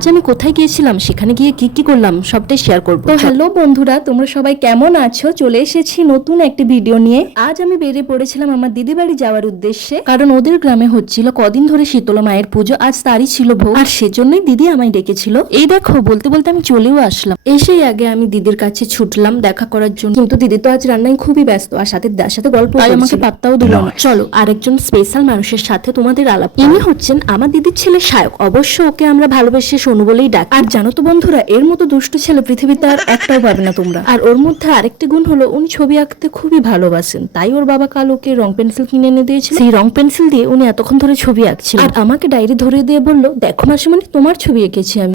আজ আমি কোথায় গিয়েছিলাম, সেখানে গিয়ে কি কি করলাম সবটাই শেয়ার করবো। তো হ্যালো বন্ধুরা, তোমরা সবাই কেমন আছো? চলে এসেছি নতুন একটি ভিডিও নিয়ে। আজ আমি বেরিয়ে পড়েছিলাম আমার দিদি বাড়ি যাওয়ার উদ্দেশ্যে, কারণ ওদের গ্রামে হচ্ছিল কদিন ধরে শীতলা মায়ের পুজো। আজ তারই ছিল ভোগ, আর সেজন্যই দিদি আমায় ডেকেছিল। এই দেখো, বলতে বলতে আমি চলেও আসলাম। এসেই আগে আমি দিদির কাছে ছুটলাম দেখা করার জন্য, কিন্তু দিদি তো আজ রান্নায় খুবই ব্যস্ত, আর সাথে দার সাথে গল্প, তাই আমাকে পাত্তাও দিল না। চলো আরেকজন স্পেশাল মানুষের সাথে তোমাদের আলাপ। ইনি হচ্ছেন আমার দিদির ছেলে সায়ক। অবশ্য ওকে আমরা ভালোবেসে সোনু বলেই ডাক। আর জানো তো বন্ধুরা, এর মতো দুষ্টু ছেলে পৃথিবীতে আর একটাও পাবে না তোমরা। আর ওর মধ্যে আরেকটি গুণ হলো, উনি ছবি আঁকতে খুবই ভালোবাসেন। তাই ওর বাবা কাল ওকে রং পেন্সিল কিনে এনে দিয়েছিল। সেই রং পেন্সিল দিয়ে উনি এতক্ষণ ধরে ছবি আঁকছিল, আর আমাকে ডায়েরি ধরে দিয়ে বললো, দেখো মাসিমণি, তোমার ছবি এঁকেছি আমি,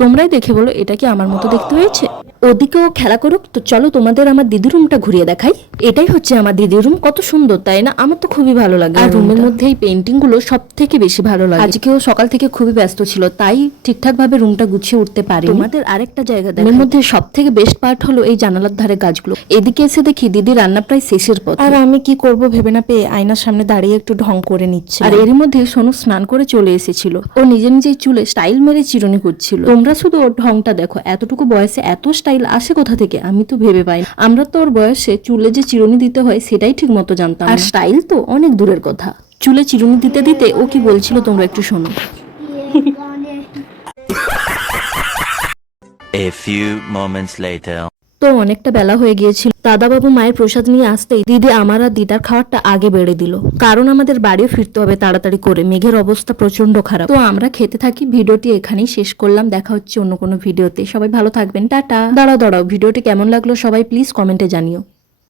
তোমরাই দেখে বলো এটা কি আমার মতো দেখতে হয়েছে। ওদিকেও খেলা করুক, তো চলো তোমাদের আমার দিদির রুমটা ঘুরিয়ে দেখাই। এটাই হচ্ছে আমার দিদির রুম। কত সুন্দর তাই না? আমার তো খুবই ভালো লাগে। আর রুমের মধ্যে এই পেন্টিং গুলো সব থেকে বেশি ভালো লাগে। আজকেও সকাল থেকে খুবই ব্যস্ত ছিল, তাই ঠিকঠাক ভাবে রুমটা গুছিয়ে উঠতে পারি। তোমাদের আরেকটা জায়গা দেখো, এর মধ্যে সব থেকে বেস্ট পার্ট হলো এই জানালার ধারে গাছগুলো। এদিকে এসে দেখি দিদি রান্না প্রায় শেষের পথে, আর আমি কি করব ভেবে না পেয়ে আয়নার সামনে দাঁড়িয়ে একটু ঢং করে নিচ্ছে। আর এর মধ্যে সোনু স্নান করে চলে এসেছিল। ও নিজে নিজেই চুলে স্টাইল মেরে চিরুনি করছিল। তোমরা শুধু ওর ঢংটা দেখো, এতটুকু বয়সে এত স্টাইল আসে কোথা থেকে, আমি তো ভেবে পাই না। আমরা তো ওর বয়সে চুলে যে চিরুনি দিতে হয় সেটাই ঠিক মতো জানতাম, আর স্টাইল তো অনেক দূরের কথা। চুলে চিরুনি দিতে দিতে ও কি বলছিল তোমরা একটু শোনো। A few moments later. তো অনেকটা বেলা হয়ে গিয়েছিল। দাদাবাবু মায়ের প্রসাদ নিয়ে আসতেই দিদি আমার আর দিদার খাবারটা আগে বেড়ে দিল, কারণ আমাদের বাড়িও ফিরতে হবে তাড়াতাড়ি করে। মেঘের অবস্থা প্রচন্ড খারাপ। তো আমরা খেতে থাকি। ভিডিওটি এখানেই শেষ করলাম, দেখা হচ্ছে অন্য কোনো ভিডিওতে। সবাই ভালো থাকবেন, টাটা। দাঁড়াও ভিডিওটি কেমন লাগলো সবাই প্লিজ কমেন্টে জানিও।